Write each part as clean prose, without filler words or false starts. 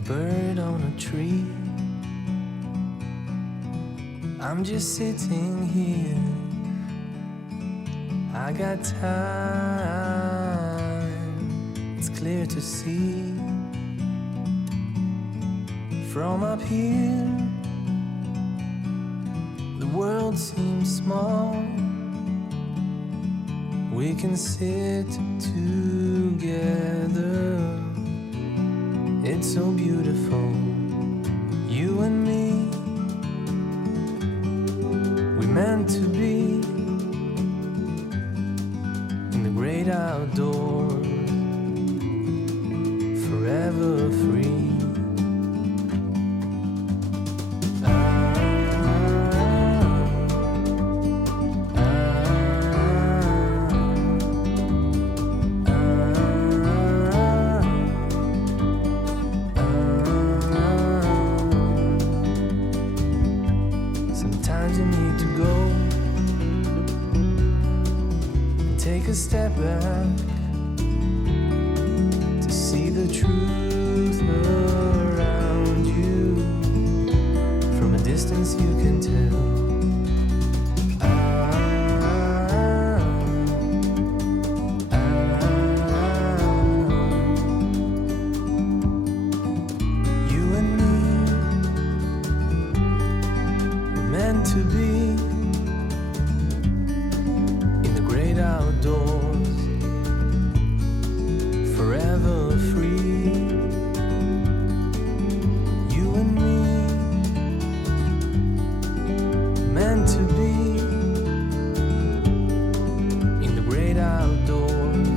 a bird on a tree. I'm just sitting here. I got time. It's clear to see. From up here, the world seems small. We can sit together. It's so beautiful, you and me. We meant to be in the great outdoors, forever free. Sometimes you need to go and take a step back to see the truth around you. From a distance you can tell. You and me were meant to be in the great outdoors, forever free. You and me meant to be in the great outdoors,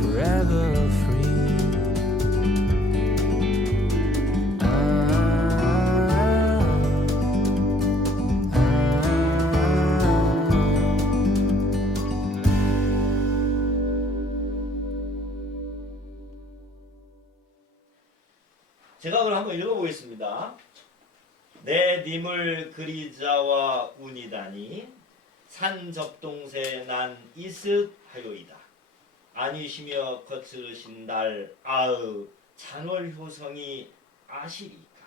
forever free. 제가 그럼 한번 읽어보겠습니다. 내 님을 그리자와 운이다니 산접동새 난 이습하요이다. 아니시며 거칠으신 날 아으 잔월효성이 아시리까.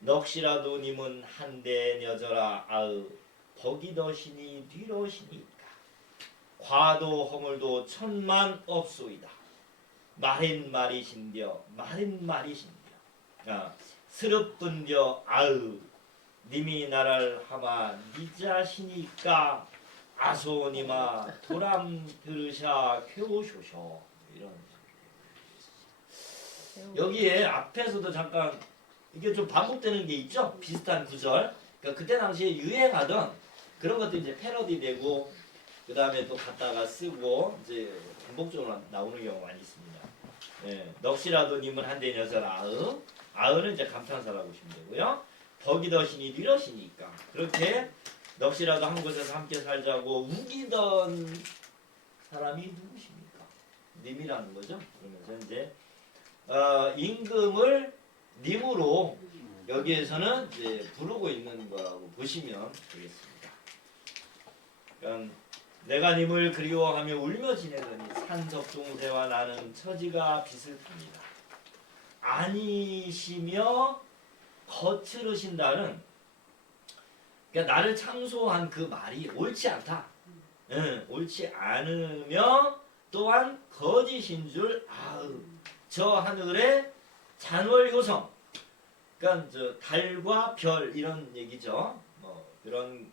넋이라도 님은 한대 여져라 아으 버기더시니 뒤러시니까. 과도 허물도 천만 없소이다. 말인 말이신벼 말인 말이신벼 스럽분벼 아으 님이 나를 하마 니자시니까 아소니마 도람 들으샤 쾌오쇼쇼. 이런 여기에 앞에서도 잠깐 이게 좀 반복되는 게 있죠. 비슷한 구절. 그러니까 그때 당시에 유행하던 그런 것도 이제 패러디되고 그 다음에 또 갖다가 쓰고 이제 반복적으로 나오는 경우가 많이 있습니다. 예, 넋이라도 님은 한대 여절 아으. 아으는 이제 감탄사라고 보시면 되고요. 덕이더시니 뒤러시니까 그렇게 넋이라도 한 곳에서 함께 살자고 우기던 사람이 누구십니까? 님이라는 거죠. 그러면서 이제 임금을 님으로 여기에서는 이제 부르고 있는 거라고 보시면 되겠습니다. 그러니까 내가 님을 그리워하며 울며 지내더니 산접동새와 나는 처지가 비슷합니다. 아니시며 거칠으신다는 그러니까 나를 창소한 그 말이 옳지 않다. 옳지 않으며 또한 거짓인 줄 아으. 저 하늘의 잔월효성. 그러니까 저 달과 별 이런 얘기죠. 뭐 이런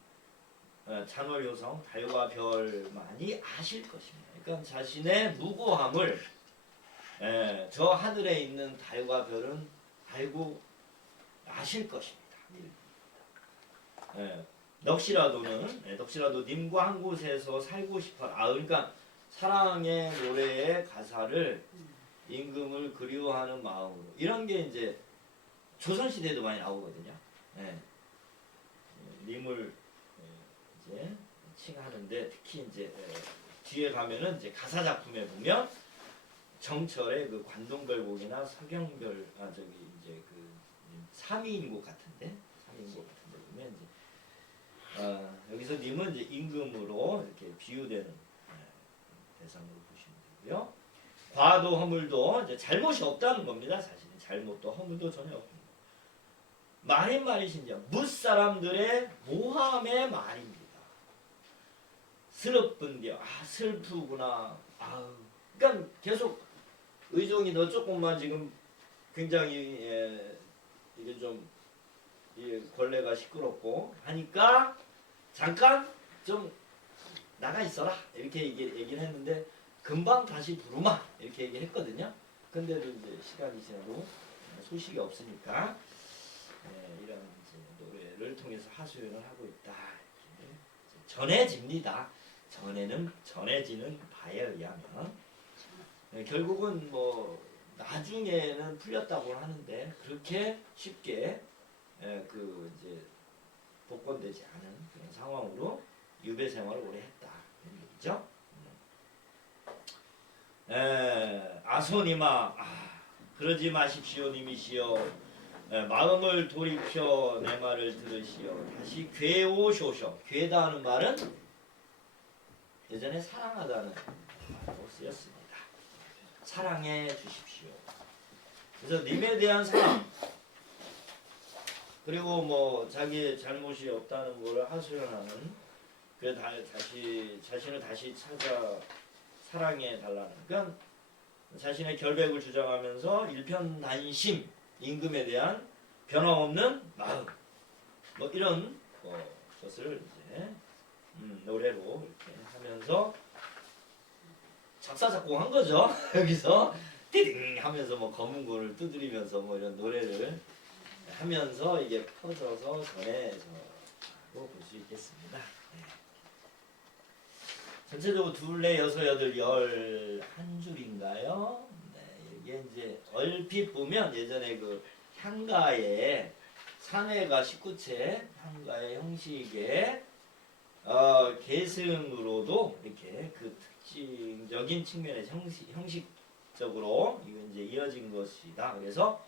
잔월효성, 달과 별만이 아실 것입니다. 그러니까 자신의 무고함을 저 하늘에 있는 달과 별은 알고 아실 것입니다. 넋이라도 님과 한 곳에서 살고 싶어라. 그러니까 사랑의 노래의 가사를 임금을 그리워하는 마음으로 이런 게 이제 조선시대에도 많이 나오거든요. 님을 이제 칭하는데 특히 이제 뒤에 가면은 이제 가사 작품에 보면 정철의 그 관동별곡이나 서경별 이제 그 삼위인곡 같은데 보면 이제 여기서 님은 이제 임금으로 이렇게 비유되는 대상으로 보시면 되고요. 과도 허물도 이제 잘못이 없다는 겁니다. 자신의 잘못도 허물도 전혀 없습니다. 말인 말이신지 무사람들의 모함의 말입니다. 슬픈겨 슬프구나. 아우. 그러니까 계속 의종이 너 조금만 지금 굉장히 이게 좀 걸레가 시끄럽고 하니까 잠깐 좀 나가 있어라 이렇게 얘기를 했는데 금방 다시 부르마 이렇게 얘기했거든요. 근데도 이제 시간이 지나도 소식이 없으니까 이런 이제 노래를 통해서 하소연을 하고 있다. 이렇게 전해집니다. 전해지는 바에 의하면 결국은 뭐 나중에는 풀렸다고 하는데 그렇게 쉽게 그 이제 복권되지 않은 그런 상황으로 유배 생활을 오래 했다 이런 얘기죠. 아소님아 그러지 마십시오 님이시여 마음을 돌이켜 내 말을 들으시오 다시 괴오쇼쇼 괴다 하는 말은 예전에 사랑하다는 말로 쓰였습니다. 사랑해 주십시오. 그래서 님에 대한 사랑 그리고 뭐 자기의 잘못이 없다는 것을 하소연하는 그 자신을 다시 찾아 사랑해 달라는 그러니까 자신의 결백을 주장하면서 일편단심 임금에 대한 변함없는 마음 뭐 이런 것을 이제 노래로 이렇게 하면서 작사 작곡한 거죠. 여기서 띠딩 하면서 뭐 검은 고를 두드리면서 뭐 이런 노래를 하면서 이게 퍼져서 전해져라고 볼 수 있겠습니다. 네. 전체적으로 둘, 넷, 여섯, 여덟, 열 한 줄인가요? 네, 이게 이제 얼핏 보면 예전에 그 향가의 산해가 19채 향가의 형식의 계승으로도 이렇게 그 특징적인 측면에서 형식적으로 이거 이제 이어진 것이다. 그래서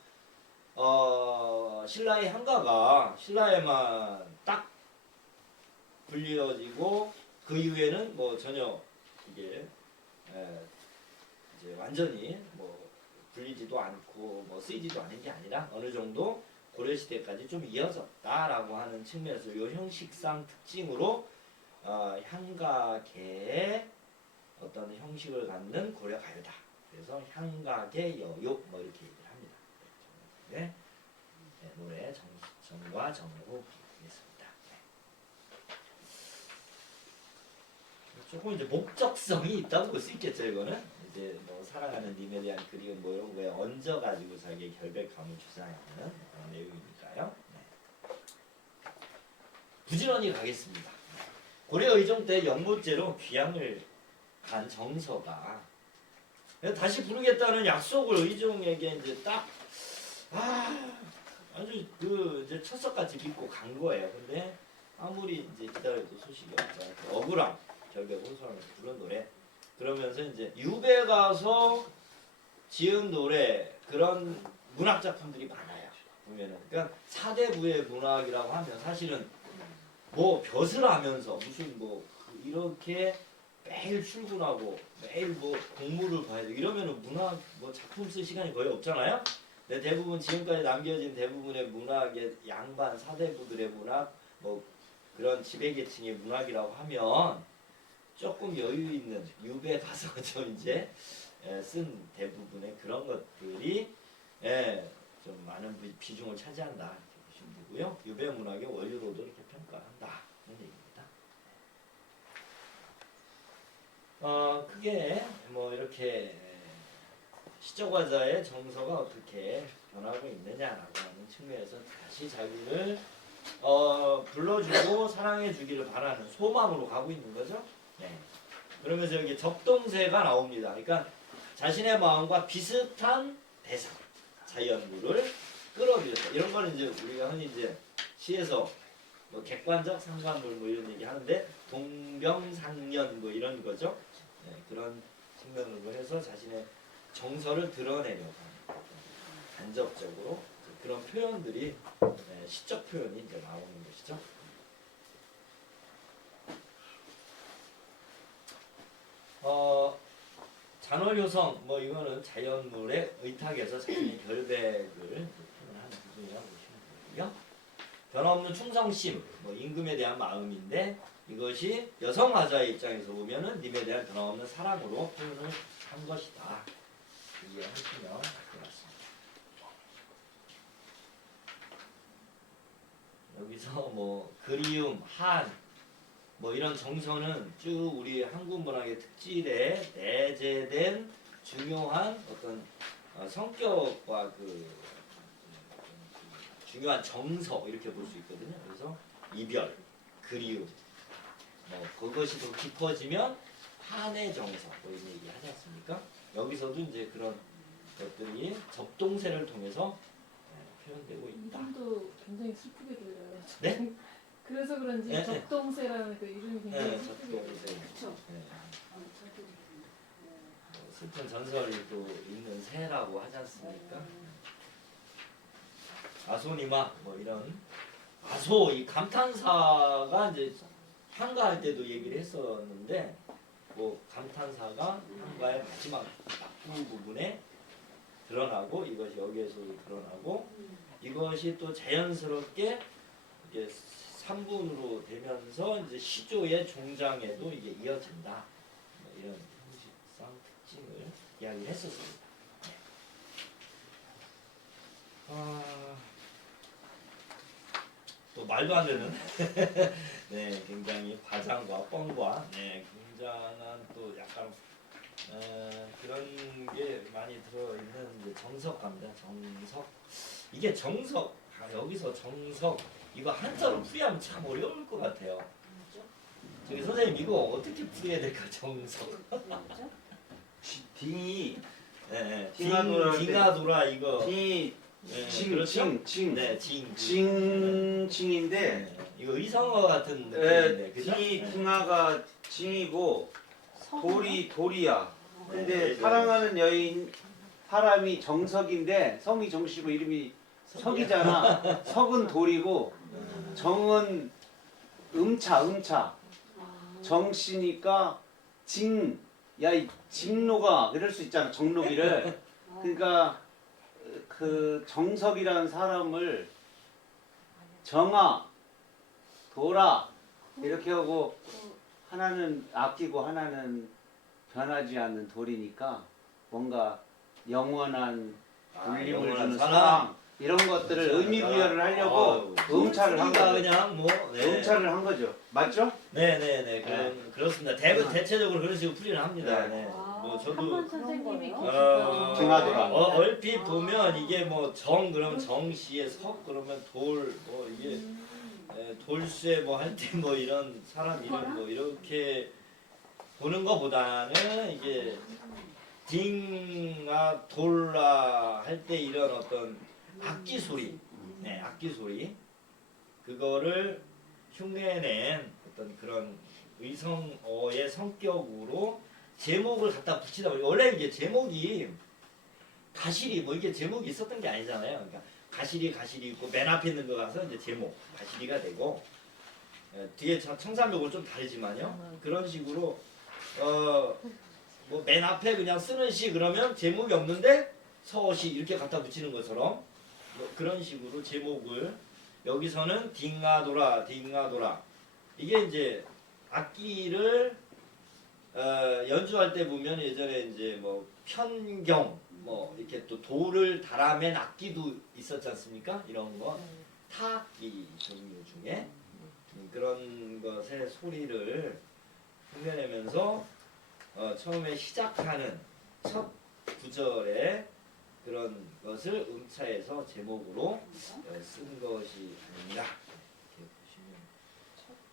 신라의 향가가 신라에만 딱 불려지고 그 이후에는 뭐 전혀 이게 이제 완전히 뭐 불리지도 않고 뭐 쓰이지도 않은 게 아니라 어느 정도 고려 시대까지 좀 이어졌다라고 하는 측면에서 이 형식상 특징으로 향가계의 어떤 형식을 갖는 고려 가요다. 그래서 향가계 여요 뭐 이렇게 얘기를 합니다. 네. 노래 정과 정으로 하겠습니다. 조금 이제 목적성이 있다고 볼 수 있겠죠. 이거는 이제 뭐 사랑하는 님에 대한 그리움 뭐 이런 거에 얹어 가지고 자기의 결백감을 주장하는 그런 내용이니까요. 네. 부지런히 가겠습니다. 고려 의종 때 영무죄로 귀향을 간 정서가 다시 부르겠다는 약속을 의종에게 이제 딱 아주 그 이제 철석같이 믿고 간 거예요. 근데 아무리 이제 기다려도 소식이 없잖아요. 억울함 결백 호소하면서 부른 노래 그러면서 이제 유배 가서 지은 노래 그런 문학 작품들이 많아요. 보면은 그러니까 사대부의 문학이라고 하면 사실은 뭐 벼슬 하면서 무슨 뭐 이렇게 매일 출근하고 매일 뭐 공부를 봐야 돼 이러면은 문학 뭐 작품 쓸 시간이 거의 없잖아요. 근데 대부분 지금까지 남겨진 대부분의 문학의 양반 사대부들의 문학 뭐 그런 지배계층의 문학이라고 하면 조금 여유 있는 유배 가서 좀 이제 쓴 대부분의 그런 것들이 좀 많은 비중을 차지한다 이렇게 보시면 되고요. 유배 문학의 원류로도 이렇게 평가한다 이런 얘기입니다. 크게 뭐 이렇게 시적화자의 정서가 어떻게 변하고 있느냐라고 하는 측면에서 다시 자기를 불러주고 사랑해주기를 바라는 소망으로 가고 있는 거죠. 네. 그러면서 여기 접동세가 나옵니다. 그러니까 자신의 마음과 비슷한 대상, 자연물을 끌어들였다. 이런 거는 이제 우리가 흔히 이제 시에서 뭐 객관적 상관물 뭐 이런 얘기 하는데 동병상련 뭐 이런 거죠. 네, 그런 측면으로 해서 자신의 정서를 드러내려고 하는 간접적으로 그런 표현들이 시적 표현이 이제 나오는 것이죠. 잔월 정월 효성 뭐 이거는 자연물의 의탁에서 자신의 결백을 표현하는 부분이라고 보시면 되고요. 변함없는 충성심, 뭐 임금에 대한 마음인데 이것이 여성 화자의 입장에서 보면은 님에 대한 변함없는 사랑으로 표현을 한 것이다. 이해하시면 될 것 같습니다. 여기서 뭐 그리움, 한, 뭐 이런 정서는 쭉 우리 한국 문학의 특질에 내재된 중요한 어떤 성격과 중요한 정서 이렇게 볼 수 있거든요. 그래서 이별, 그리움, 뭐 그것이 더 깊어지면 한의 정서 뭐 이런 얘기 하지 않습니까? 여기서도 이제 그런 것들이 접동세를 통해서 표현되고 있다. 이름도 굉장히 슬프게 들려요. 네? 그래서 그런지 네, 네. 적동세라는 그 이름이 굉장히 네, 슬프게 들려요. 접동세. 그쵸. 네. 슬픈 전설이 또 있는 새라고 하지 않습니까? 아소니마 뭐 이런 아소 이 감탄사가 이제 한가할 때도 얘기를 했었는데 뭐 감탄사가 한가의 마지막 부분에 드러나고 이것이 여기에서도 드러나고 이것이 또 자연스럽게 이게 3분으로 되면서 이제 시조의 종장에도 이게 이어진다. 뭐 이런 형식상 특징을 이야기를 했었습니다. 또 말도 안 되는 네 굉장히 과장과 뻥과 네 굉장한 또 약간 그런 게 많이 들어있는 이제 정석가입니다. 정석 이게 정석 여기서 정석 이거 한자로 풀이하면 참 어려울 것 같아요. 저기 선생님 이거 어떻게 풀이해야 될까 정석? 딩이 네, 딩하도라 이거 딩이 네, 칭, 그렇죠? 칭, 네, 징. 칭인데 네, 이거 의성어 같은 느낌인데, 그죠? 딩이 네. 딩하가 칭이고 돌이야. 근데 네, 사랑하는 여인 사람이 정석인데 성이 정씨고 이름이 석이잖아. 석은 돌이고 정은 음차. 정씨니까 이 징노가 이럴 수 있잖아. 정록이를. 그러니까 그 정석이라는 사람을 정아, 도라 이렇게 하고 하나는 아끼고 하나는 변하지 않는 돌이니까 뭔가 영원한 울림을 영원한 주는 사랑. 사랑 이런 것들을 의미 부여를 하려고 음차를 한 거죠. 그냥 뭐 네. 음차를 한 거죠. 맞죠? 네네네 그렇습니다. 대체적으로 그런 식으로 풀이를 합니다. 네. 뭐 저도 한번 선생님이 징하더라. 얼핏 보면 이게 뭐 정 그러면 정시에 석 그러면 돌 뭐 이게 돌쇠 뭐 할 때 뭐 이런 사람 이름 뭐 이렇게 보는 것보다는 이게 딩아 돌라 할 때 이런 어떤 악기 소리, 네 악기 소리 그거를 흉내낸 어떤 그런 의성어의 성격으로 제목을 갖다 붙이다 보니 원래 이게 제목이 가실이 뭐 이게 제목이 있었던 게 아니잖아요. 그러니까 가실이 있고 맨 앞에 있는 거 가서 이제 제목 가실이가 되고 뒤에 청산벽은 좀 다르지만요. 그런 식으로 뭐 맨 앞에 그냥 쓰는 시 그러면 제목이 없는데 서시 이렇게 갖다 붙이는 것처럼 뭐 그런 식으로 제목을 여기서는 딩하도라 이게 이제 악기를 연주할 때 보면 예전에 이제 뭐 편경 뭐 이렇게 또 돌을 달아맨 악기도 있었지 않습니까? 이런 거 타악기 종류 중에 그런 것의 소리를 흉내내면서 처음에 시작하는 첫 구절에 그런 것을 음차에서 제목으로 쓴 것이 아닌가 이렇게 보시면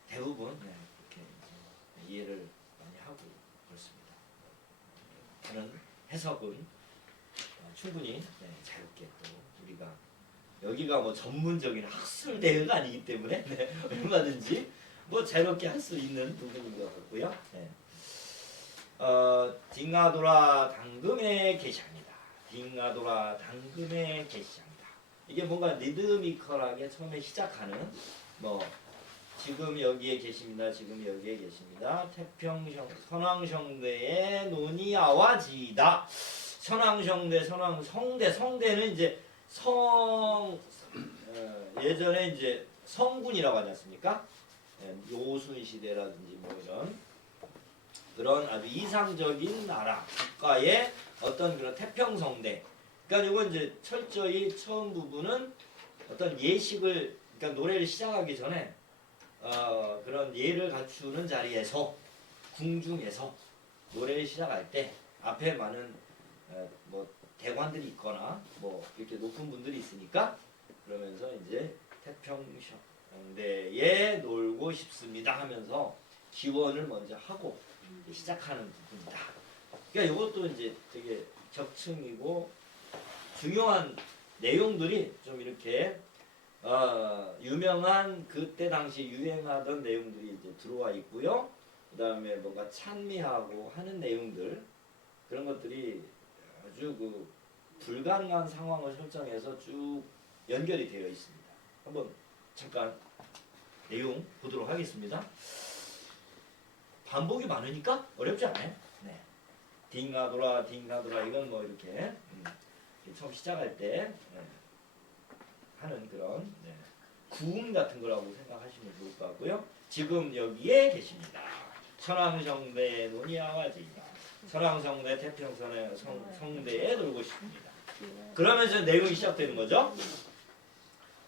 대부분 이렇게 이해를 많이 하고 그렇습니다. 다른 해석은 충분히 자유롭게 또 우리가 여기가 뭐 전문적인 학술 대회가 아니기 때문에 얼마든지 뭐 자유롭게 할 수 있는 부분인 것 같고요. 딩하도라 당금의 계시합니다. 딩하도라 당금의 계시합니다. 이게 뭔가 리드미컬하게 처음에 시작하는 뭐 지금 여기에 계십니다. 지금 여기에 계십니다. 태평성 선왕성대의 논이아와지이다. 선왕성대 성대는 이제 예전에 이제 성군이라고 하지 않습니까? 요순 시대라든지 뭐 이런 그런 아주 이상적인 나라 국가의 어떤 그런 태평성대. 그러니까 이건 이제 철저히 처음 부분은 어떤 예식을 그러니까 노래를 시작하기 전에 그런 예를 갖추는 자리에서 궁중에서 노래를 시작할 때 앞에 많은 뭐 대관들이 있거나 뭐 이렇게 높은 분들이 있으니까 그러면서 이제 태평성대에 놀고 싶습니다 하면서 기원을 먼저 하고 시작하는 부분이다. 그러니까 이것도 이제 되게 격층이고 중요한 내용들이 좀 이렇게 유명한 그때 당시 유행하던 내용들이 이제 들어와 있고요. 그 다음에 뭔가 찬미하고 하는 내용들 그런 것들이 아주 그 불가능한 상황을 설정해서 쭉 연결이 되어 있습니다. 한번 잠깐 내용 보도록 하겠습니다. 반복이 많으니까 어렵지 않아요. 네. 딩가돌아 이건 뭐 이렇게 처음 시작할 때 하는 그런 구음 같은 거라고 생각하시면 좋을 것 같고요. 지금 여기에 계십니다. 선왕성대 논이아와지이다. 선왕성대 태평선의 성대에 놀고 싶습니다. 그러면서 내용이 시작되는 거죠.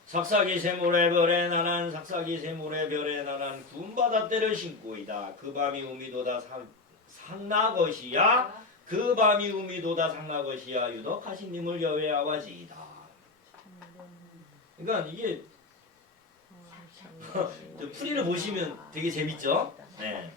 삭삭이 새모래 별에 나난 삭삭이 새모래 별에 나난 군바닷대를 신고이다. 그 밤이 우미도다 상나것이야. 그 밤이 우미도다 상나것이야. 유덕하신님을 여외아와지이다. 그러니까 이게 풀이를 보시면 되게 재밌죠. 네.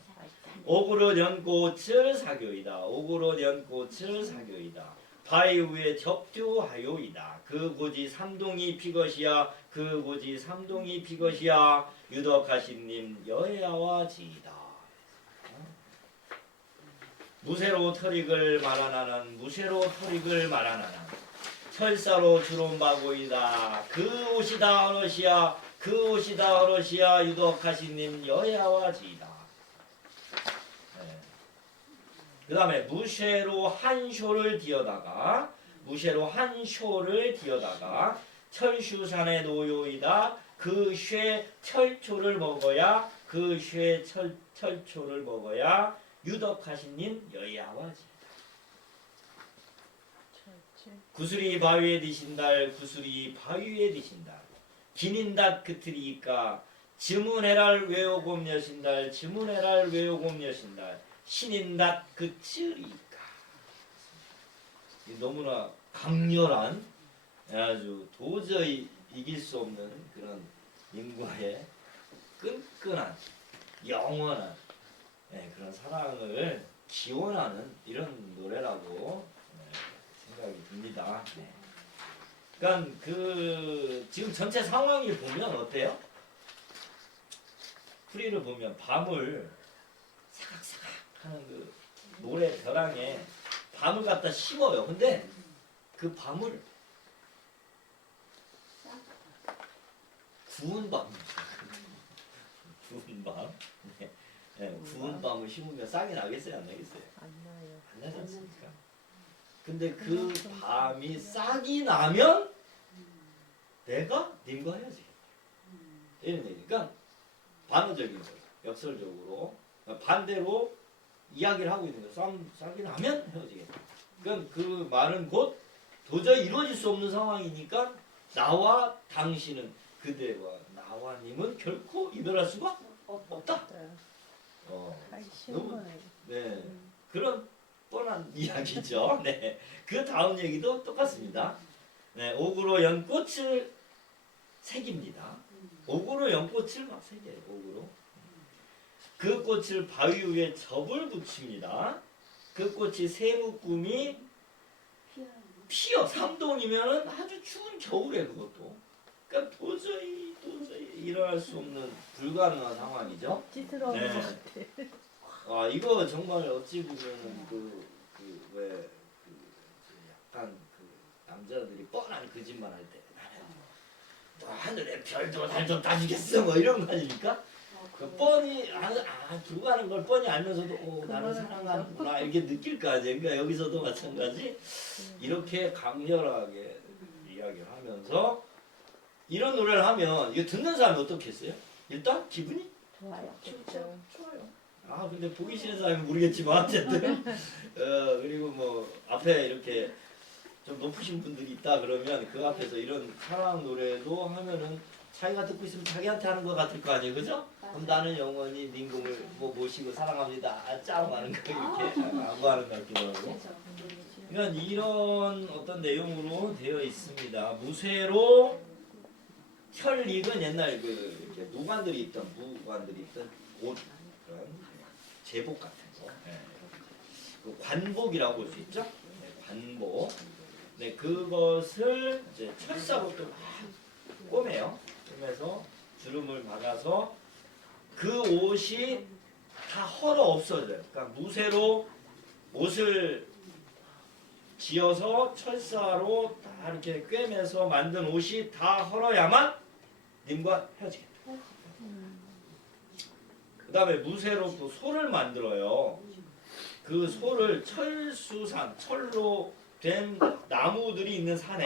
오구로 연꽃을 사교이다. 오구로 연꽃을 사교이다. 바위 위에 접두하요이다. 그 고지 삼동이 피것이야. 그 고지 삼동이 피것이야. 유덕하신님 여야와지이다. 무쇠로 터릭을 말하나는 무쇠로 터릭을 말하나는 철사로 주론바고이다. 그 옷이다 어러시야. 그 옷이다 어러시야. 유덕하신님 여야와지이다. 그 다음에 무쇠로 한 쇼를 뒤어다가 철슈산에 놓요이다. 그 쇠 철초를 먹어야 철초를 먹어야 유덕하신님 여야와지이다. 구슬이 바위에 디신달 구슬이 바위에 디신달 기닌닷 그트리이까 지문해랄 외오곰 여신달 지문해랄 외오곰 여신달 신인닷 그치리이까. 너무나 강렬한 아주 도저히 이길 수 없는 그런 님과의 끈끈한 영원한 그런 사랑을 기원하는 이런 노래라고 생각이 듭니다. 그러니까 그 지금 전체 상황을 보면 어때요? 풀이를 보면 밤을 사각사각 하는 그 노래 벼랑에 밤을 갖다 심어요. 근데 그 밤을 구운 밤 구운 밤을 심으면 싹이 나겠어요? 안 나겠어요? 안 나요. 안 나지 않습니까? 근데 그 밤이 싹이 나면 내가 님과 헤어지겠다. 이런 얘기니까 반어적인 거죠. 역설적으로 반대로 이야기를 하고 있는 거예요. 싹이 나면 헤어지겠다. 그럼 그 말은 곧 도저히 이루어질 수 없는 상황이니까 나와 당신은 그대와 나와 님은 결코 이별할 수가 없다. 너무 네 그런 뻔한 이야기죠. 네. 그 다음 얘기도 똑같습니다. 네, 옥으로 연꽃을 새깁니다. 옥으로 연꽃을 막 새겨요. 옥으로. 그 꽃을 바위 위에 접을 붙입니다. 그 꽃이 새 묶음이 피어 3동이면은 아주 추운 겨울에 그것도. 그러니까 도저히 일어날 수 없는 불가능한 상황이죠. 찌들어오는 네. 것 같아. 아 이거 정말 어찌 보면은 약간 그 남자들이 뻔한 거짓말 할 때 나는 또 하늘에 별도 달도 따지겠어 뭐 이런 거 아닙니까? 그 뻔히 두고 가는 걸 뻔히 알면서도 나를 그거는 사랑하는구나 이렇게 느낄 거 아니에요. 그러니까 여기서도 마찬가지 이렇게 강렬하게 이야기를 하면서 이런 노래를 하면 이거 듣는 사람이 어떻겠어요? 일단 기분이 좋아요. 좋죠. 좋아요. 근데 보기 싫은 사람은 모르겠지만 어쨌든 그리고 뭐 앞에 이렇게 좀 높으신 분들이 있다 그러면 그 앞에서 이런 사랑 노래도 하면은 자기가 듣고 있으면 자기한테 하는 것 같을 거 아니에요, 그죠? 그럼 나는 영원히 닌공을 뭐 모시고 사랑합니다. 짜고 하는 거 이렇게 안고하는 것 같기도 하고. 그러니까 이런 어떤 내용으로 되어 있습니다. 무쇠로 혈익은 옛날 그 이렇게 무관들이 입던 옷 그런 제복 같은 거. 그 관복이라고 볼 수 있죠? 관복. 네, 그것을 이제 철사로 또 꼬매요. 꼬매서 주름을 박아서 그 옷이 다 헐어 없어져요. 그러니까 무쇠로 옷을 지어서 철사로 다 이렇게 꿰매서 만든 옷이 다 헐어야만 님과 헤어지겠다. 그 다음에 무쇠로 또 소를 만들어요. 그 소를 철수산, 철로 된 나무들이 있는 산에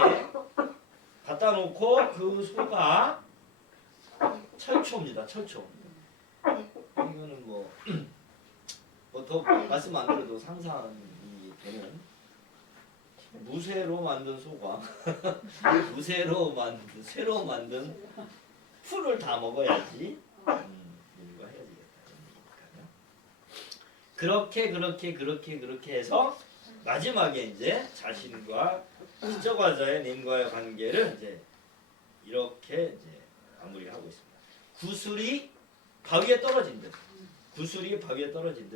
갖다 놓고 그 소가 철초입니다. 철초. 이거는 뭐 더 말씀 안 드려도 상상이 되는 무쇠로 만든 소가 쇠로 만든 풀을 다 먹어야지 우리가 해야지겠다. 그렇게 해서 마지막에 이제 자신과 시적화자의 님과의 관계를 이제 이렇게 이제 마무리하고 있습니다. 구슬이 바위에 떨어진들.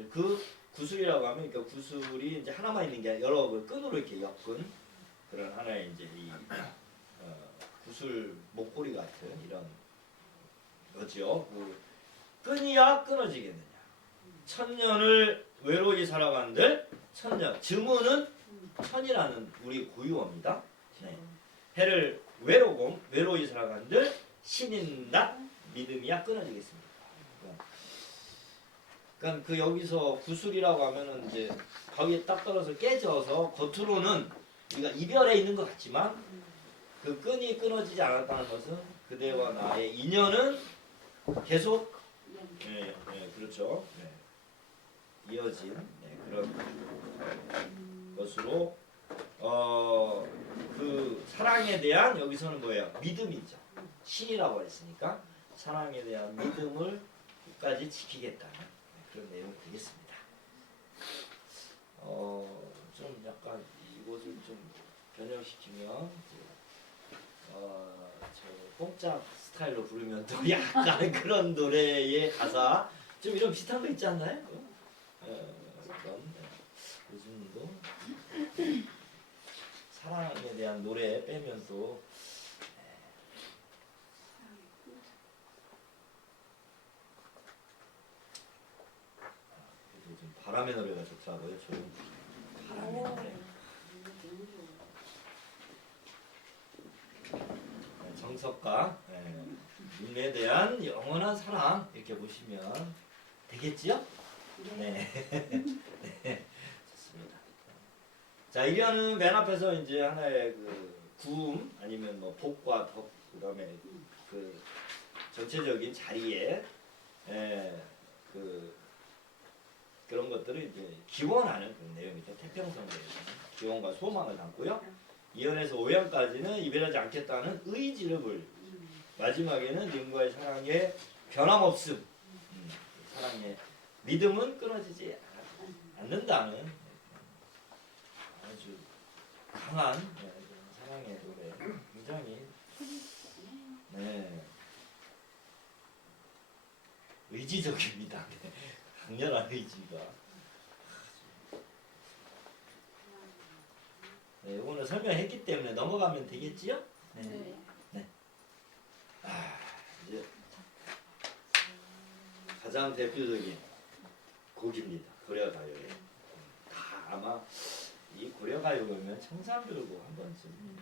그 구슬이라고 하면 그러니까 구슬이 이제 하나만 있는 게 아니라 여러 끈으로 이렇게 엮은 그런 하나의 이제 이 구슬 목걸이 같은 이런 거죠. 그 끈이야 끊어지겠느냐. 천년을 외로이 살아간들 천년. 증오는 천이라는 우리 고유어입니다. 네. 해를 외로이 살아간들 신인 낮 믿음이야 끊어지겠습니다. 그러니까 그 여기서 구슬이라고 하면은 이제 거기에 딱 떨어서 깨져서 겉으로는 우리가 이별에 있는 것 같지만 그 끈이 끊어지지 않았다는 것은 그대와 나의 인연은 계속 그렇죠. 이어진 그런 것으로 그 사랑에 대한 여기서는 뭐예요? 믿음이죠. 신이라고 했으니까 사랑에 대한 믿음을 끝까지 지키겠다는 그런 내용이 되겠습니다. 좀 약간 이것을 좀 변형시키면 저 뽕짝 스타일로 부르면 또 약간 그런 노래의 가사 좀 이런 비슷한 거 있지 않나요? 요즘도 사랑에 대한 노래 빼면 또 요즘 바람의 노래가 좋더라고요. 저는 바람의 노래. 정석가 님에 대한 영원한 사랑 이렇게 보시면 되겠지요? 네. 네. 좋습니다. 자, 1년은 맨 앞에서 이제 하나의 그 구음 아니면 뭐 복과 덕 그다음에 그 전체적인 자리에 그런 것들을 이제 기원하는 그런 내용이죠. 태평성대에서는 기원과 소망을 담고요. 2연에서 5연까지는 이별하지 않겠다는 의지를 보여줍니다. 마지막에는 님과의 사랑의 변함없음, 사랑의 믿음은 끊어지지 않는다는 아주 강한 사랑의 노래, 굉장히 의지적입니다. 강렬한 의지가. 네, 오늘 설명했기 때문에 넘어가면 되겠지요? 네. 네. 이제 가장 대표적인 곡입니다. 고려가요에. 다 아마 이 고려가요 보면 청산별곡 한 번쯤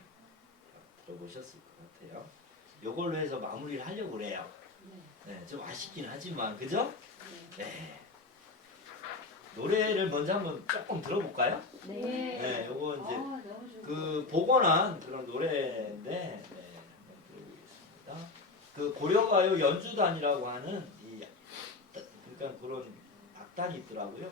들어보셨을 것 같아요. 요걸로 해서 마무리를 하려고 그래요. 네, 좀 아쉽긴 하지만 그죠? 네. 노래를 먼저 한번 조금 들어볼까요? 네. 네, 요거 이제 너무 좋고. 그 복원한 그런 노래인데 네, 한번 들어보겠습니다. 그 고려가요 연주단이라고 하는 이 그러니까 그런 악단이 있더라고요.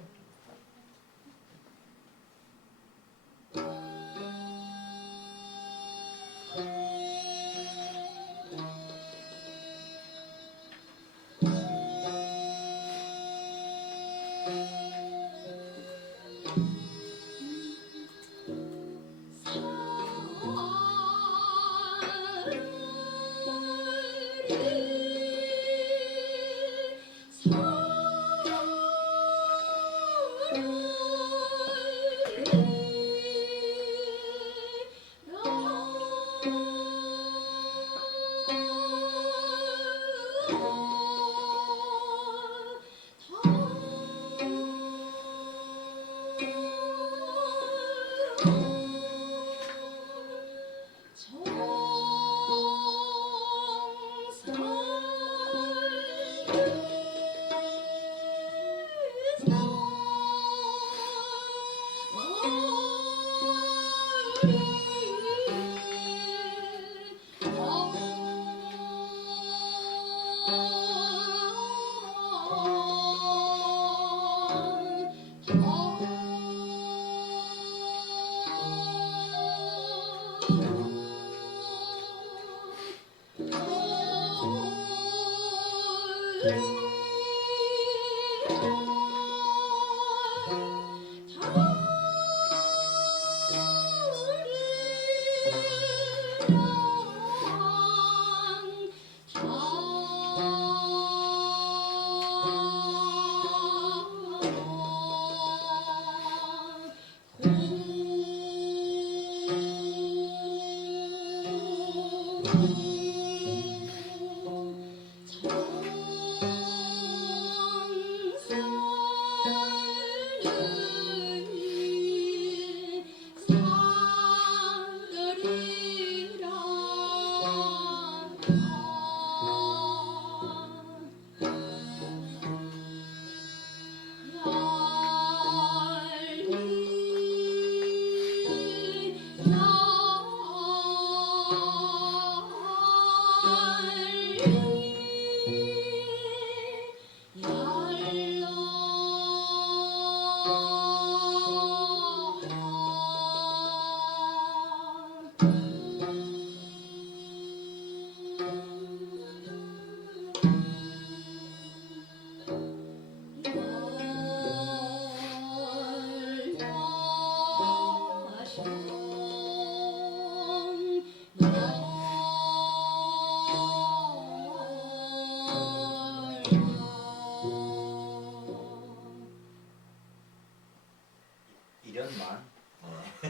이련만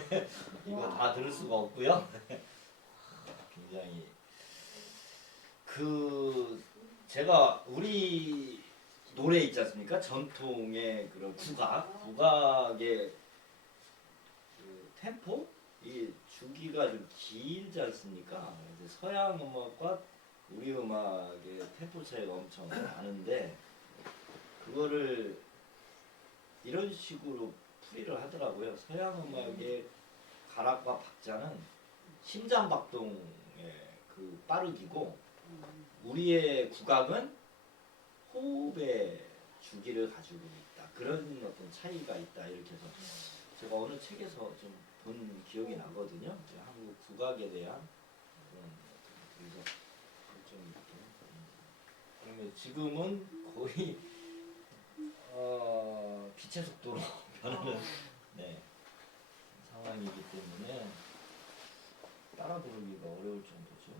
네. 이거 다 들을 수가 없고요. 굉장히 그 제가 우리 노래 있지 않습니까? 전통의 그런 국악의 그 템포 이 주기가 좀 길지 않습니까? 이제 서양 음악과 우리 음악의 템포 차이가 엄청 나는데 그거를 이런 식으로 풀이를 하더라고요. 서양 음악의 가락과 박자는 심장 박동의 그 빠르기고 우리의 국악은 호흡의 주기를 가지고 있다. 그런 어떤 차이가 있다. 이렇게 해서 제가 어느 책에서 좀 본 기억이 나거든요. 한국 국악에 대한 그런 그래서 좀 이렇게 그러면 지금은 거의 빛의 속도로 변하는 네, 상황이기 때문에 따라 부르기가 어려울 정도죠.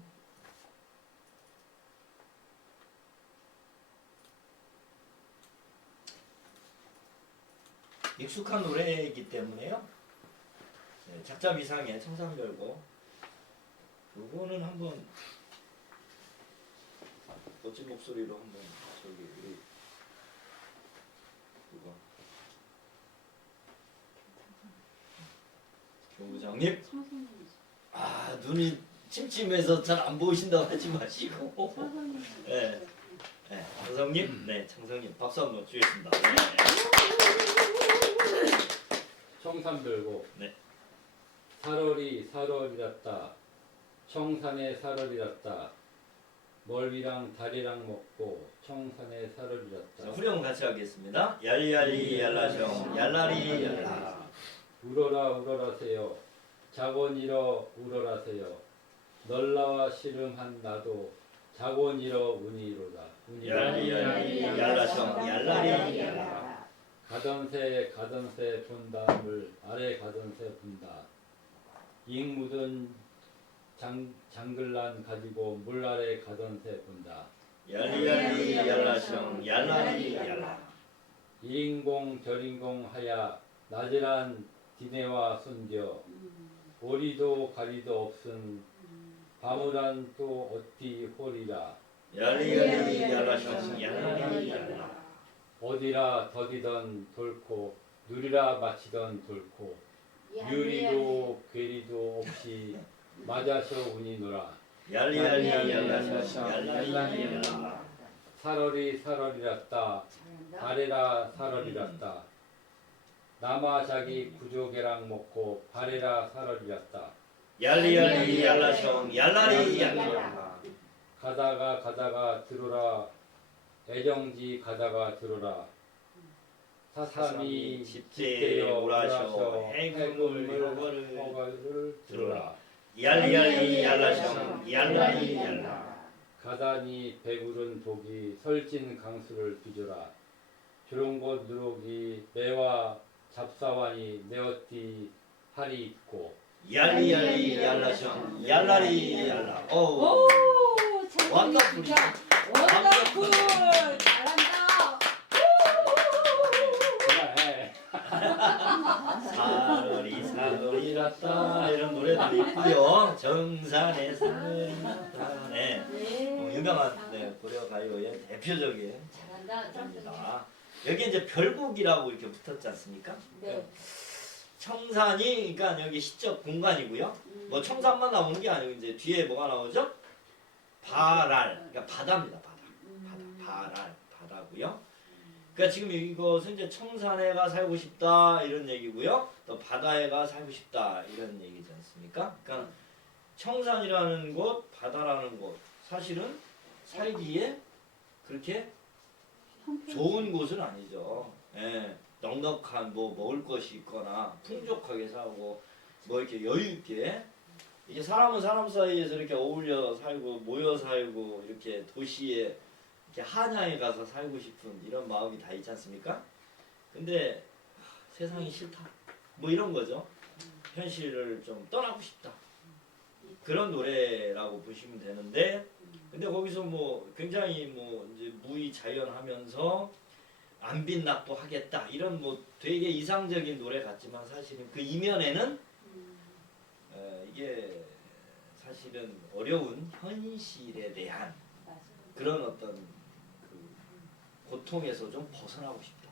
익숙한 노래이기 때문에요. 네, 작자 미상의 청산별곡 요거는 한번 멋진 목소리로 한번 저기 우리 누가 교부장님 눈이 침침해서 잘 안 보이신다고 하지 마시고 네. 네, 창성님, 네, 창성님 박수 한번 주겠습니다. 네. 청산별곡 네. 살월이 살월이랐다 청산에 살월이랐다 멀리랑 다리랑 먹고 청산에 자, 살월이랐다 후렴 같이 하겠습니다. 얄리얄리 얄라숑 얄라리 얄라. 울어라 울어라세요 자곤 일어 울어라세요 널라와 씨름한 나도 자곤 일어 운이로다 얄리얄리 얄라숑 얄라리 얄라. 가던새 가던새 본다물 아래 가던새 본다 잉 묻은 장글란 가지고 물 아래 가던새 본다 얄리얄리 얄라숑 얄라리 얄라. 일인공 저인공 하야 나지란 디네와 순겨 오리도 가리도 없음 바무란 또 어띠 홀이라 얄리얄리 얄라숑 얄라리 얄라. 어디라 더디던 돌코 누리라 마치던 돌코 유리도 괴리도 없이 맞아서 운이노라 얄리얄리 얄라숑 얄라리 얄라. 살월이 살월이랐다 바래라 살월이랐다 남아 자기 구조개랑 먹고 바래라 살월이랐다 얄리얄리 얄라숑 얄라리 얄라. 가다가 들어라 애정지 가다가 들어라 사삼이 집대여 오라셔 해금을 허거를 허가를 들어라. 얄리얄리 얄라숑 얄라리 얄라. 가다니 배부른 독이 설진 강수를 빚어라 조롱곳 누룩이 매와 잡사와니 내어띠 할이 있고 얄리얄리 얄라숑 얄라리 얄라. 오. 오, 완벽불이. 진짜 원더풀 잘한다. 해. 사월이 사월이랐다 이런 노래도 있고요. 정산의 사월이랐다. 네. 네. 유명한 네, 고려 가요의 대표적인 잘한다. 곡입니다. 여기 이제 별곡이라고 이렇게 붙었지 않습니까? 네. 청산이 그러니까 여기 시적 공간이고요. 뭐 청산만 나오는 게 아니고 이제 뒤에 뭐가 나오죠? 바랄, 그러니까 바다입니다. 바랄, 바다고요. 그러니까 지금 이것은 이제 청산에가 살고 싶다 이런 얘기고요. 또 바다에가 살고 싶다 이런 얘기지 않습니까? 그러니까 청산이라는 곳, 바다라는 곳 사실은 살기에 그렇게 좋은 곳은 아니죠. 예, 넉넉한 뭐 먹을 것이 있거나 풍족하게 살고 뭐 이렇게 여유 있게 이게 사람은 사람 사이에서 이렇게 어울려 살고 모여 살고 이렇게 도시에 이렇게 한양에 가서 살고 싶은 이런 마음이 다 있지 않습니까? 근데 세상이 싫다. 뭐 이런 거죠. 현실을 좀 떠나고 싶다. 그런 노래라고 보시면 되는데, 근데 거기서 뭐 굉장히 뭐 이제 무의자연하면서 안빈낙도 하겠다 이런 뭐 되게 이상적인 노래 같지만 사실은 그 이면에는 이게 사실은 어려운 현실에 대한 그런 어떤 그 고통에서 좀 벗어나고 싶다.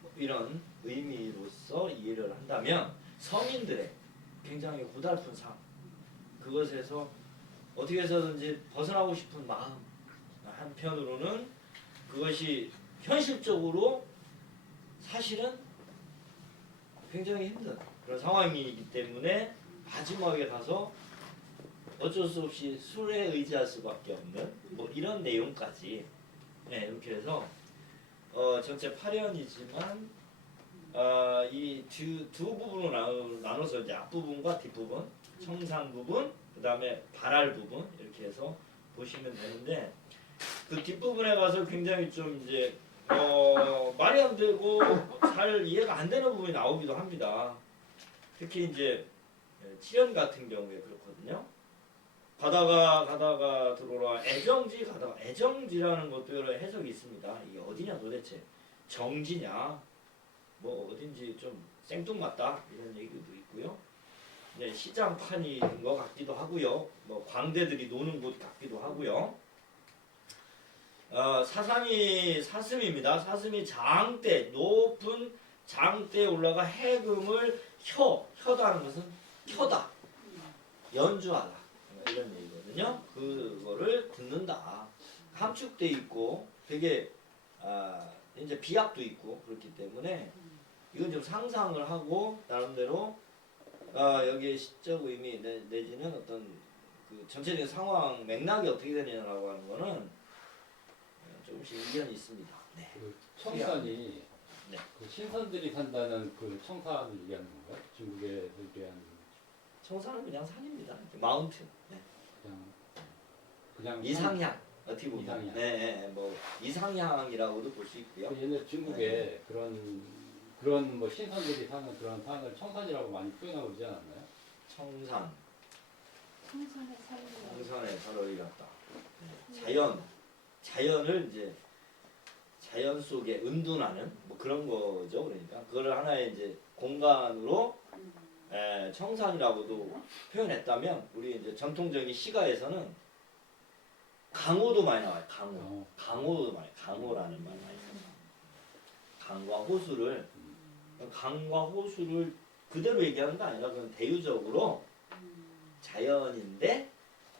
뭐 이런 의미로서 이해를 한다면 서민들의 굉장히 고달픈 삶 그것에서 어떻게 해서든지 벗어나고 싶은 마음 한편으로는 그것이 현실적으로 사실은 굉장히 힘든 그런 상황이기 때문에 마지막에 가서 어쩔 수 없이 술에 의지할 수밖에 없는 뭐 이런 내용까지 네, 이렇게 해서 전체 8연이지만 이 두 부분으로 나눠서 이제 앞부분과 뒷부분 청산 부분 그 다음에 발할 부분 이렇게 해서 보시면 되는데 그 뒷부분에 가서 굉장히 좀 이제 말이 안 되고 잘 이해가 안 되는 부분이 나오기도 합니다. 특히 이제 7연 같은 경우에 그렇거든요. 가다가 들어오라 애정지 가다가 애정지라는 것도 여러 해석이 있습니다. 이게 어디냐 도대체 정지냐 뭐 어딘지 좀 생뚱맞다 이런 얘기도 있고요. 네, 시장판인 것 같기도 하고요. 뭐 광대들이 노는 곳 같기도 하고요. 사삼이 사슴입니다. 사슴이 장대 높은 장대에 올라가 해금을 혀다는 것은 켜다 연주하다 이런 얘기거든요. 그거를 듣는다. 함축돼 있고 되게 이제 비약도 있고 그렇기 때문에 이건 좀 상상을 하고 나름대로 여기에 시적 의미 내지는 어떤 그 전체적인 상황 맥락이 어떻게 되느냐라고 하는 거는 조금씩 의견이 있습니다. 네. 그 청산이 네. 그 신선들이 산다는 그 청산을 얘기하는 건가요? 중국에서 유래한 청산은 그냥 산입니다. 이렇게 마운틴. 네. 그냥 이상향 어떻게 보면 이상향. 네, 뭐 이상향이라고도 볼 수 있고요. 그 옛날 중국에 그런 뭐 신선들이 사는 그런 산을 청산이라고 많이 표현하고 그러지 않았나요? 청산, 청산의 살려. 청산의 살얼이 같다. 네. 자연을 이제 자연 속에 은둔하는 뭐 그런 거죠. 그러니까 그걸 하나의 이제 공간으로 청산이라고도 표현했다면 우리 이제 전통적인 시가에서는 강호도 많이 나와요. 강호도 많이 강호라는 말 많이 나와요. 강과 호수를 강과 호수를 그대로 얘기하는 거 아니라 그건 대유적으로 자연인데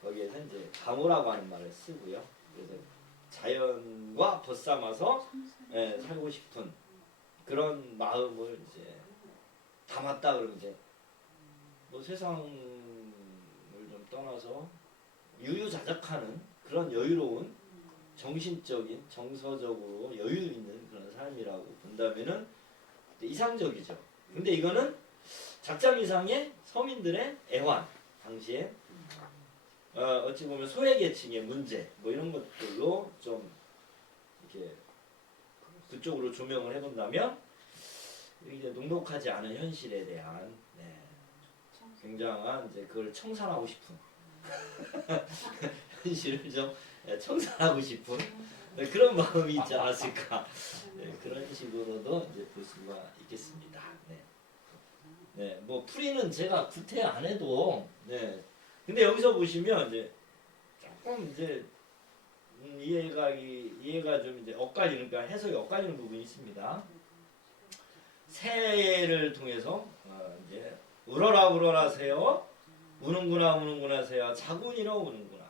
거기에서 이제 강호라고 하는 말을 쓰고요. 그래서 자연과 벗삼아서 살고 싶은 그런 마음을 이제 담았다 그러면 이제 뭐 세상을 좀 떠나서 유유자적하는 그런 여유로운 정신적인 정서적으로 여유 있는 그런 삶이라고 본다면은 이상적이죠. 근데 이거는 작자미상의 서민들의 애환 당시에 어찌 보면 소외계층의 문제 뭐 이런 것들로 좀 이렇게 그쪽으로 조명을 해본다면 이제 녹록하지 않은 현실에 대한 굉장한 이제 그걸 청산하고 싶은 현실을 좀 청산하고 싶은 그런 마음이 있지 않았을까 그런 식으로도 이제 볼 수가 있겠습니다. 네, 뭐 풀이는 제가 구태 안 해도 근데 여기서 보시면 이제 조금 이제 이해가 좀 이제 엇갈리는 그러니까 해석이 엇갈리는 부분이 있습니다. 새를 통해서 이제 울어라 새요 우는구나 새요 자군이라 우는구나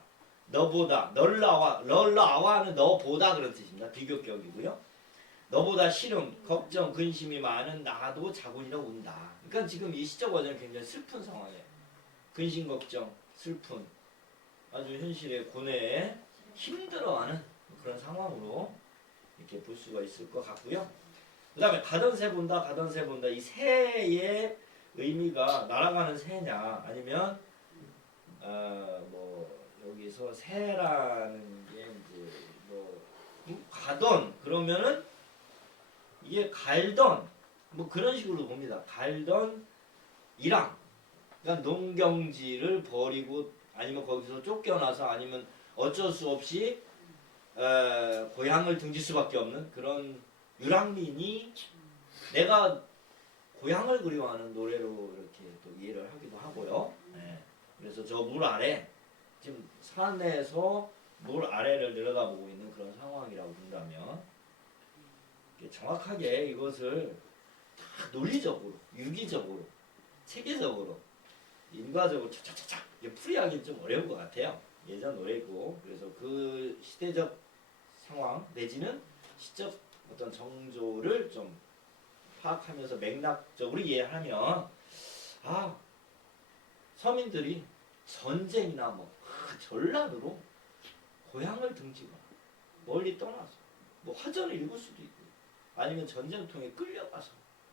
너보다 널라와는 너보다 그런 뜻입니다. 비교격이고요. 너보다 싫음, 걱정, 근심이 많은 나도 자군이라 운다. 그러니까 지금 이 시적 과정은 굉장히 슬픈 상황이에요. 근심, 걱정, 슬픈 아주 현실의 고뇌에 힘들어하는 그런 상황으로 이렇게 볼 수가 있을 것 같고요. 그 다음에 가던 새 본다 이 새의 의미가 날아가는 새냐 아니면 뭐 여기서 새라는 게 이제 뭐 가던 그러면은 이게 갈던 뭐 그런 식으로 봅니다. 갈던 일항 그러니까 농경지를 버리고 아니면 거기서 쫓겨나서 아니면 어쩔 수 없이 고향을 등질 수밖에 없는 그런 유랑민이 내가 고향을 그리워하는 노래로 이렇게 또 이해를 하기도 하고요. 그래서 저 물 아래 지금 산에서 물 아래를 내려다보고 있는 그런 상황이라고 본다면 정확하게 이것을 다 논리적으로, 유기적으로, 체계적으로, 인과적으로 착착착착 풀이하기는 좀 어려운 것 같아요. 예전 노래고 그래서 그 시대적 상황 내지는 시적 어떤 정조를 좀 파악하면서 맥락적으로 이해하면 서민들이 전쟁이나 뭐 전란으로 고향을 등지거나 멀리 떠나서 뭐 화전을 읽을 수도 있고 아니면 전쟁통에 끌려가서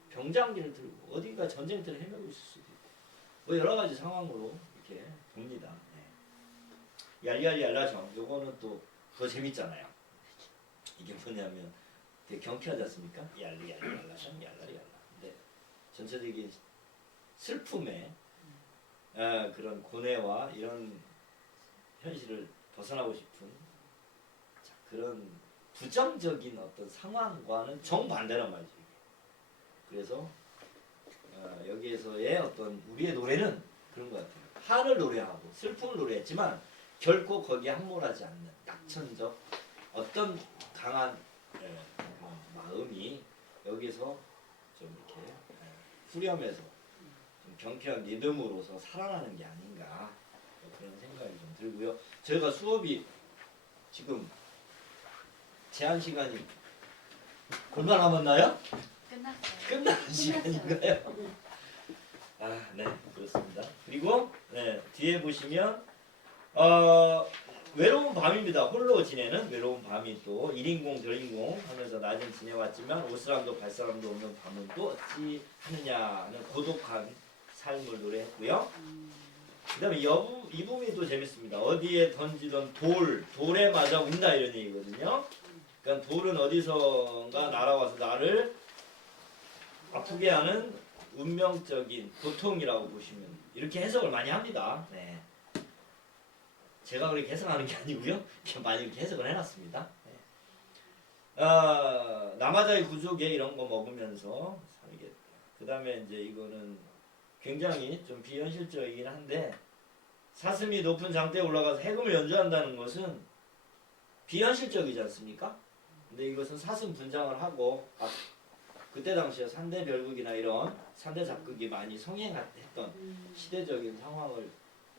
병장기를 들고 어딘가 전쟁터를 헤매고 있을 수도 있고 뭐 여러 가지 상황으로 이렇게 봅니다. 얄얄얄라정 요거는 또 더 재밌잖아요. 이게 뭐냐면 되게 경쾌하지 않습니까? 얄리얄라정 얄라리얄라. 근데 전체적인 슬픔의 그런 고뇌와 이런 현실을 벗어나고 싶은 그런 부정적인 어떤 상황과는 정반대란 말이죠. 그래서 여기에서의 어떤 우리의 노래는 그런 것 같아요. 한을 노래하고 슬픔을 노래했지만 결코 거기에 함몰하지 않는 낙천적 어떤 강한 마음이 여기서 좀 이렇게 후렴에서 좀 경쾌한 리듬으로서 살아나는 게 아닌가 그런 생각이 좀 들고요. 저희가 수업이 지금 제한 시간이 얼마 남았나요? 끝났어요. 끝난 시간인가요? 아, 네, 그렇습니다. 그리고 네, 뒤에 보시면 외로운 밤입니다. 홀로 지내는 외로운 밤이 또 1인공 별인공 하면서 낮은 지내왔지만 올 사람도 갈 사람도 없는 밤은 또 어찌 하느냐는 고독한 삶을 노래했고요. 그 다음에 이 부분이 또 재밌습니다. 어디에 던지던 돌에 맞아 운다 이런 얘기거든요. 그러니까 돌은 어디선가 날아와서 나를 아프게 하는 운명적인 고통이라고 보시면 이렇게 해석을 많이 합니다. 네. 제가 그렇게 해석하는 게 아니고요. 많이 이렇게 해석을 해놨습니다. 네. 남아자의 구족에 이런 거 먹으면서 살겠다. 그 다음에 이제 이거는 굉장히 좀 비현실적이긴 한데 사슴이 높은 장대에 올라가서 해금을 연주한다는 것은 비현실적이지 않습니까? 근데 이것은 사슴 분장을 하고 그때 당시에 산대 별극이나 이런 산대 작극이 많이 성행했던 시대적인 상황을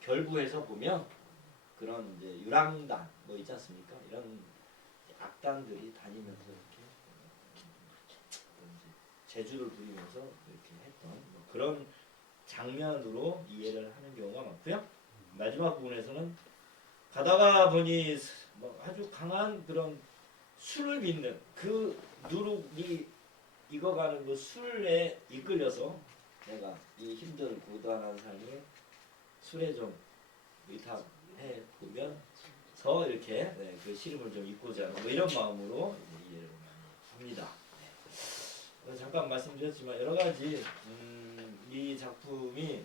결부해서 보면 그런 이제 유랑단 뭐 있지 않습니까? 이런 악단들이 다니면서 이렇게 재주를 부리면서 이렇게 했던 뭐 그런 장면으로 이해를 하는 경우가 많고요. 마지막 부분에서는 가다가 보니 뭐 아주 강한 그런 술을 빚는 그 누룩이 익어가는 그 술에 이끌려서 내가 이 힘든 고단한 삶을 술에 좀 의탁해 보면서 이렇게 네, 그 시름을 좀 잊고자 하는 뭐 이런 마음으로 이해를 많이 합니다. 네. 잠깐 말씀드렸지만 여러 가지 이 작품이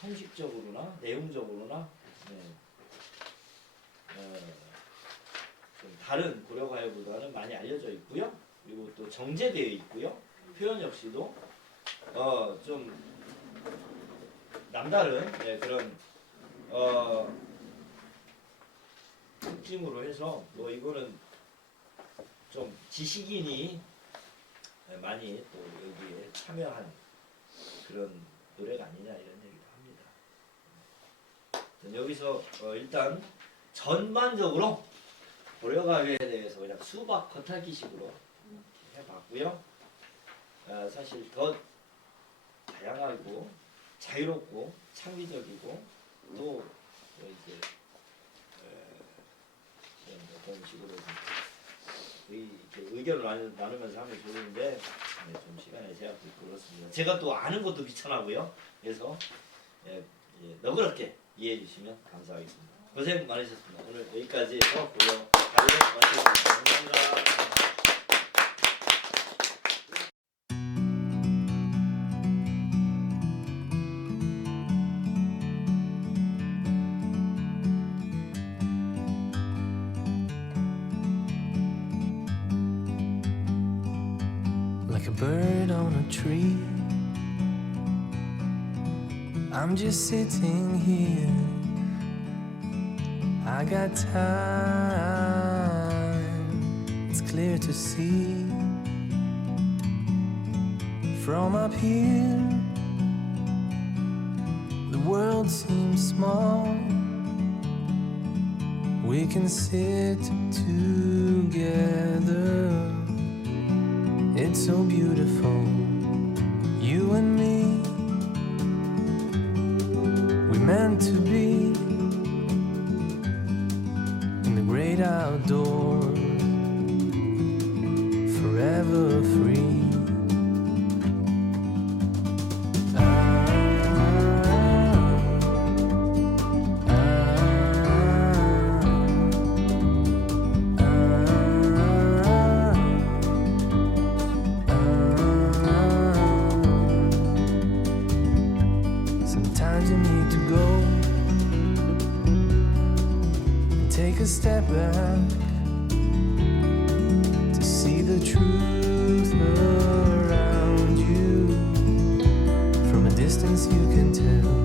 형식적으로나 내용적으로나 네, 좀 다른 고려가요보다는 많이 알려져 있고요. 그리고 또 정제되어 있고요. 표현 역시도 좀 남다른 네, 그런 특징으로 해서 뭐 이거는 좀 지식인이 많이 또 여기에 참여한 그런 노래가 아니냐 이런 얘기도 합니다. 여기서 일단 전반적으로 고려가요에 대해서 그냥 수박 겉핥기식으로 해봤고요. 사실 더 다양하고 자유롭고 창의적이고 또 이제 어떤 식으로 의견을 나누면서 하면 좋은데 좀 시간의 제약도 있고 그렇습니다. 제가 또 아는 것도 귀찮아고요. 그래서 너그럽게 이해해 주시면 감사하겠습니다. 고생 많으셨습니다. 오늘 여기까지 해서 고려 가요를 마치겠습니다. 감사합니다. Like a bird on a tree, I'm just sitting here. I got time, it's clear to see. From up here, the world seems small. We can sit together. It's so beautiful, you and me. We meant to be in the great outdoors, forever free. Sometimes you need to go and take a step back to see the truth around you. From a distance you can tell